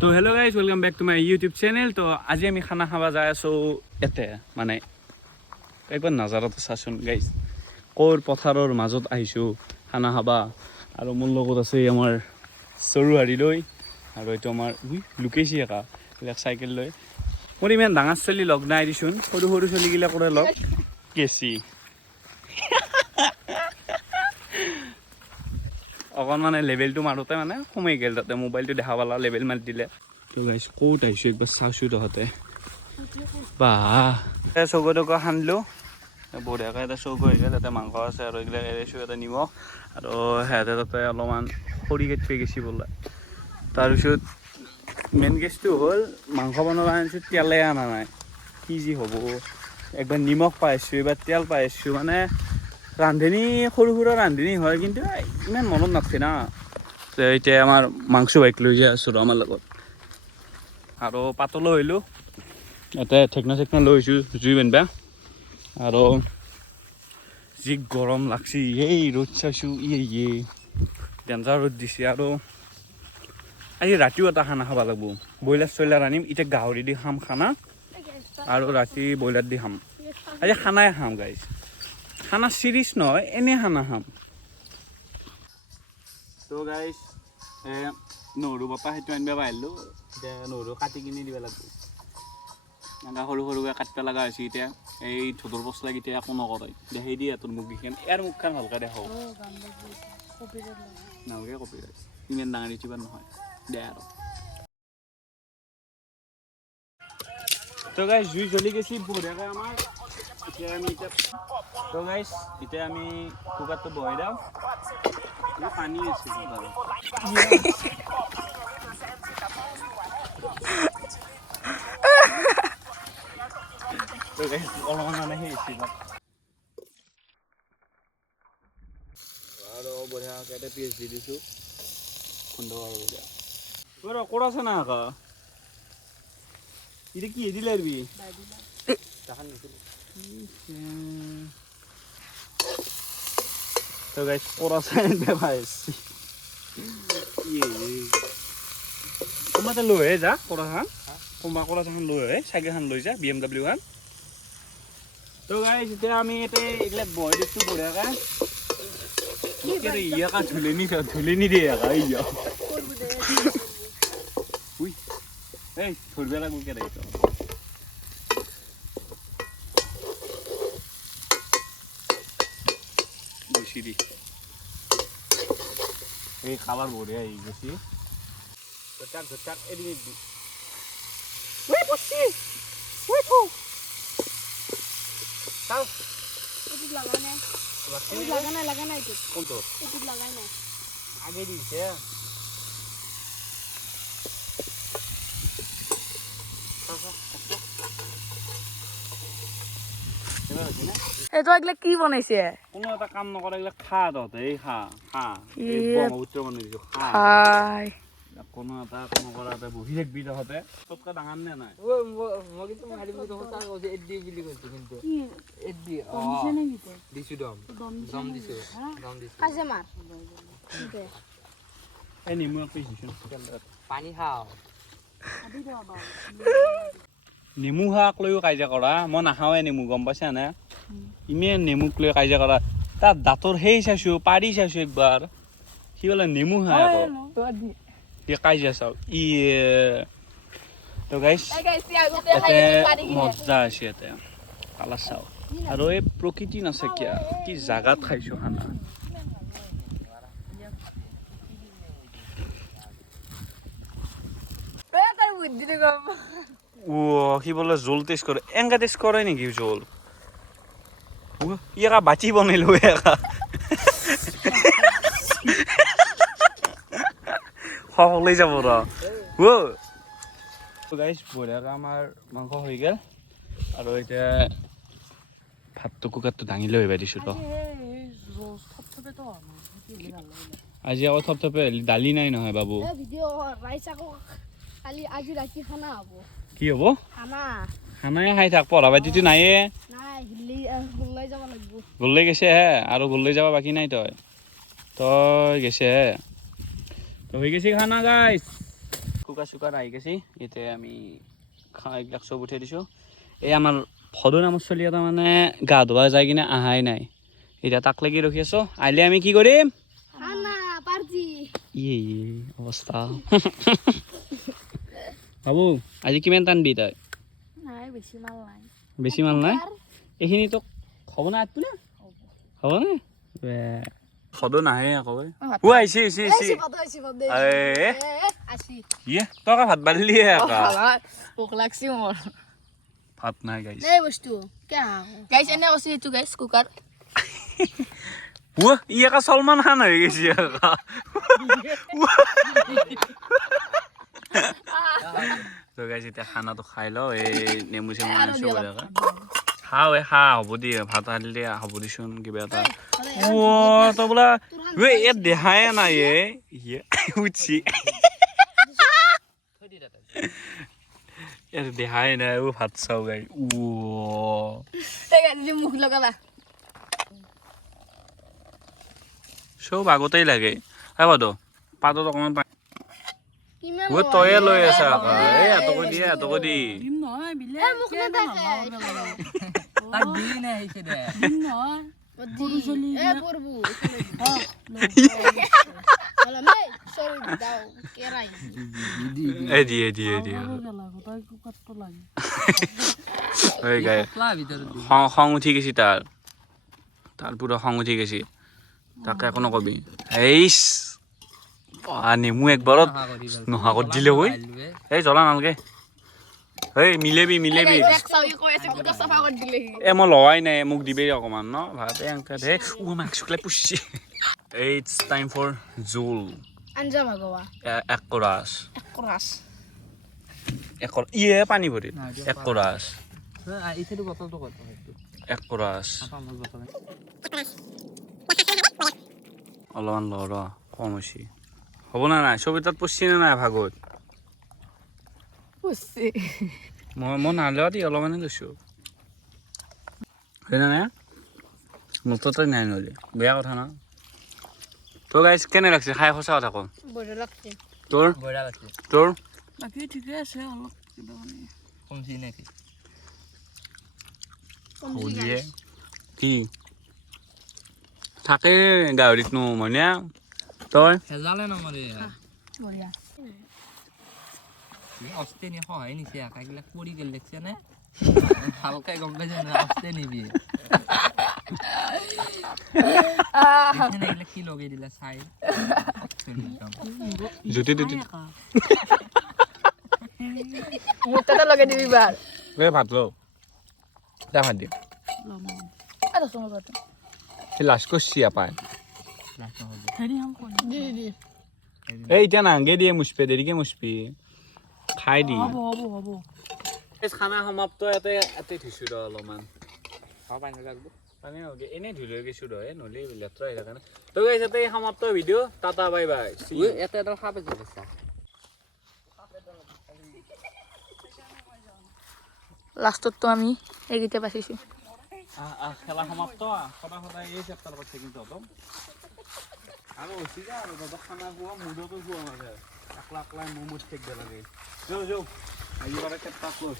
তো hello' guys welcome back to my YouTube channel. তো আজি আমি খানা খাব যাই আছোঁ ইয়াতে, মানে একবাৰ নাজাৰাটো চাচোন গাইজ, ক'ৰ পথাৰৰ মাজত আহিছোঁ খানা খাবা। আৰু মোৰ লগত আছে আমাৰ চৰু হাৰি লৈ, আৰু এইটো আমাৰ লুকেছি একা এইবিলাক চাইকেল লৈ। মোৰ ইমান ডাঙৰ চলি লগ নাই দিছোন, সৰু সৰু চলিগিলাকৰে লগ কেচি অকণমান লেভেলটো মাৰোঁতে মানে সোমাই গ'ল, তাতে মোবাইলটো দেখা পালা লেভেল মাৰি দিলে। তো গাইছ ক'ত আহিছোঁ একবাৰ চাওঁছোঁ তহঁতে। বাহ চৌকা তৌকা সানিলোঁ বঢ়িয়াকৈ, এটা চৌকা হৈ গ'ল, তাতে মাংস আছে আৰু এইবিলাক এৰিছোঁ, এটা নিমখ আৰু সিহঁতে তাতে অলপমান খৰি কাটি গেছি বোলে। তাৰপিছত মেইন কেছটো হ'ল মাংস বনাব আনিছোঁ, তেলে অনা নাই, কি যি হ'ব। একবাৰ নিমখ পাই আছোঁ, এইবাৰ তেল পাই আছোঁ, মানে ৰান্ধনী সৰু সুৰা ৰান্ধনী হয়, কিন্তু ইমান মনত নাথাকে না। এতিয়া আমাৰ মাংস বাইক লৈ যাই আছোঁ আমাৰ লগত, আৰু পাতলো আহিলোঁ, ইয়াতে ঠেকনা চেকনা লৈ আহিছোঁ জুই বান্ধিবা। আৰু যি গৰম লাগছি, এই ৰ'দ চাইছোঁ, ডেঞ্জাৰ ৰ'দ দিছে। আৰু আজি ৰাতিও এটা খানা খাব লাগিব, ব্ৰইলাৰ চইলাৰ আনিম, এতিয়া গাহৰি দি খাম খানা, আৰু ৰাতি ব্ৰইলাৰ দি খাম। আজি খানাই খাম গাইজ, খানা চিৰিজ নহয়, এনেই খানা খাম। তো গাইজ নহৰু বটা সেইটো আনিব পাৰিলোঁ, এতিয়া নহৰু কাটি কিনি দিব লাগিব। এনেকৈ সৰু সৰুকৈ কাটিব লগা হৈছে। এতিয়া এই ধোদৰ পচলাকেইটা একো নকৰে, দেখাই দিয়ে তোৰ মুখকেইখন, ইয়াৰ মুখখন ভালকৈ দেখাওঁ নালগে, কপি ইমান ডাঙৰ ইউটিউবাৰ নহয় দে আৰু। তো গাইজ জুই জ্বলি গৈছে বঢ়িয়াকৈ আমাৰ। তো গাইজ এতিয়া আমি কুকাৰটো বহাই দিওঁ, পানী আছে অলপমান মানে সেই হৈছে আৰু বঢ়িয়াকৈ এটা পিঁয়াজ দি দিছোঁ, খুন্দো আৰু বঢ়িয়া। তোৰ ক'ত আছে না আকা এতিয়া কি দিলে আৰবি তো গাইজ ক'ত আছে ভাই কোনোবা লৈ আহে যা ক'ৰা খান, কোনোবা ক'ৰা খান লৈ আহে, চাইকেল খান লৈ যা, BMW খান। তো গাইজ এতিয়া আমি ইয়াতে এইবিলাক বহাই দিছোঁ বঢ়িয়াকৈ, ইয়াকা ধুলেনি দিয়ে একা এই ধৰিব লাগিব কেৰাহীটো। বেছি দি এই কালাৰ বঢ়িয়া আহি গৈছে, ঝটাক এৰি দি আগে দিছে। এইটো এইগিলা কি বনাইছে? কোনো এটা কাম নকৰে, এইবিলাক খা তহঁতে, এই খা ব্ৰহ্মপুত্ৰ বনাই দিছোঁ, খা। কোনো এটা নকৰা বহি থাকবি তহঁতে, চবকে ডাঙৰ নে নাই এই নেমু এক পিচ দিছোঁ, পানী খাওঁ। নেমু শাক লৈও কাজিয়া কৰা, মই নাখাওঁৱে নেমু, গম পাইছা নে? ইমান নেমুক লৈ কাজিয়া কৰা, তাত দাঁতৰ সেই চাইছোঁ, পাৰি চাইছোঁ একবাৰ, সি বোলে নেমু খায় আকৌ কাজিয়া চাওঁ তো গাইজ ইয়াতে মজা আছে, ইয়াতে কালাৰ চাওঁ। আৰু এই প্ৰকৃতি নাছে কিয়া, কি জাগাত খাইছোঁ খানা। সি বোলে জোল টেষ্ট কৰে, এনেকা টেষ্ট কৰে নেকি জোল? একা বাটি বনাইলো একা সকলেই যাব ৰ গাইজ বঢ়িয়াকৈ আমাৰ মাংস হৈ গ'ল, আৰু এতিয়া ভাতটো কুকাৰটো দাঙি লৈ আহিব দিছোঁ ৰ। আজি আকৌ থপথপে দালি নাই নহয় বাবু, কি হ'ব খানাই খাই থাক, পঢ়া পাতিটো নাইয়ে, গল্লৈ গৈছে হে, আৰু গল্লৈ যাব বাকী নাই, তই গেছে হে, তো হৈ গৈছে খানা গাইজ। কুকাৰ চুকাৰ আহি গৈছে এতিয়া আমি এইবিলাক চব উঠাই দিছোঁ এই আমাৰ ভদৌ নামৰ চলি এটা মানে গা ধোৱা যাই কিনে আহাই নাই এতিয়া তাক লাগি ৰখি আছোঁ আহিলে আমি কি কৰিম ইয়ে অৱস্থা বাবু আজি কিমান টানবি তই বেছি মাল নাই এইখিনি তোক হ'ব না আঠটো না হ'বনে সদৌ নাহে আকৌ আহিছে ইয়ে তই আকৌ ভাত বাঢ়িলি ভাত নাই কুকাৰ ই আকৌ চলমান খান হৈ গৈছে এতিয়া খানাটো খাই লওঁ এই নেমু চেমু আনিছোঁ হ'ব দিয়ে ভাত আনিলে হ'ব দেচোন কিবা এটা তই বোলা ইয়াত দেখাই নাই উঠছি ইয়াত দেখাই নাই ভাত চাও গাই মুখ লগাবা চব আগতেই লাগে বাদো পাতত অকণমান তয়ে লৈ আছা আকৌ এই এটকৈ দিয়ে এটকৈ দি খং উঠি গৈছি তাৰ পুৰা খং উঠি গৈছি তাকে একো নকবি এইচ নেমু একবাৰত নোহা কৰি দিলে ঐ এই জ্বলা নালগে এই মিলেবি মই লোৱাই নাই মোক দিবি অকণমান ন ভাত মাক্সুকলাই পুষছি ইটছ টাইম ফৰ জোল এক ইয়ে পানী ভৰি এক কৰাচ অলপমান ল ৰ কম হৈছে হ'ব না নাই চব তাত পুষছি নে নাই ভাগত মই নালেও দি অলপমানে লৈছোঁ হয় নাই মোৰ তাতে নাই নদী বেয়া কথা না তোৰ গাইজ কেনে লাগছে খাই সঁচা কথা কম তোৰ ঠিকে আছে অলপ কমছি নেকি কি থাকে গাহৰিত নো মানে তই হেজালে নমৰে অস্তে নি সহায় নিছে আকাইগিলাক পৰি গেল দেখছে নে হালকাই গম পাইছে না অস্তে নিবি কি লগাই দিলা চাই জুতি মুঠতে লগাই দিবি বাৰ ভাত ল ভাত দিম লাষ্ট কৰছি আপায় এই এতিয়া নাগে দিয়ে মুছপে দেৰিকে মুছপি খাই দি খানা সমাপ্ত ইয়াতে ধুইছোঁ ৰ অলপমান পানী এনেই ধুই লৈ গৈছোঁ ৰ নহ'লে লেতেৰা হৈ থাকে না তো ইয়াতে সমাপ্ত ভিডিঅ' টাটা বাই বাই এটা এডাল সাপ আছে লাষ্টততো আমি এইকেইটা বাচিছোঁ খেলা সমাপ্ত সদায় এই চেপ্টাৰ পাচ্ছে কিন্তু আৰু হৈছে যা আৰু তহঁতক খানা খোৱা মুডতো খোৱা নাযায় একলা একলাই মোৰ মুড ঠেক দিয়া লাগে যাওঁ আহিব চেপ্টাৰ ক্ল'জ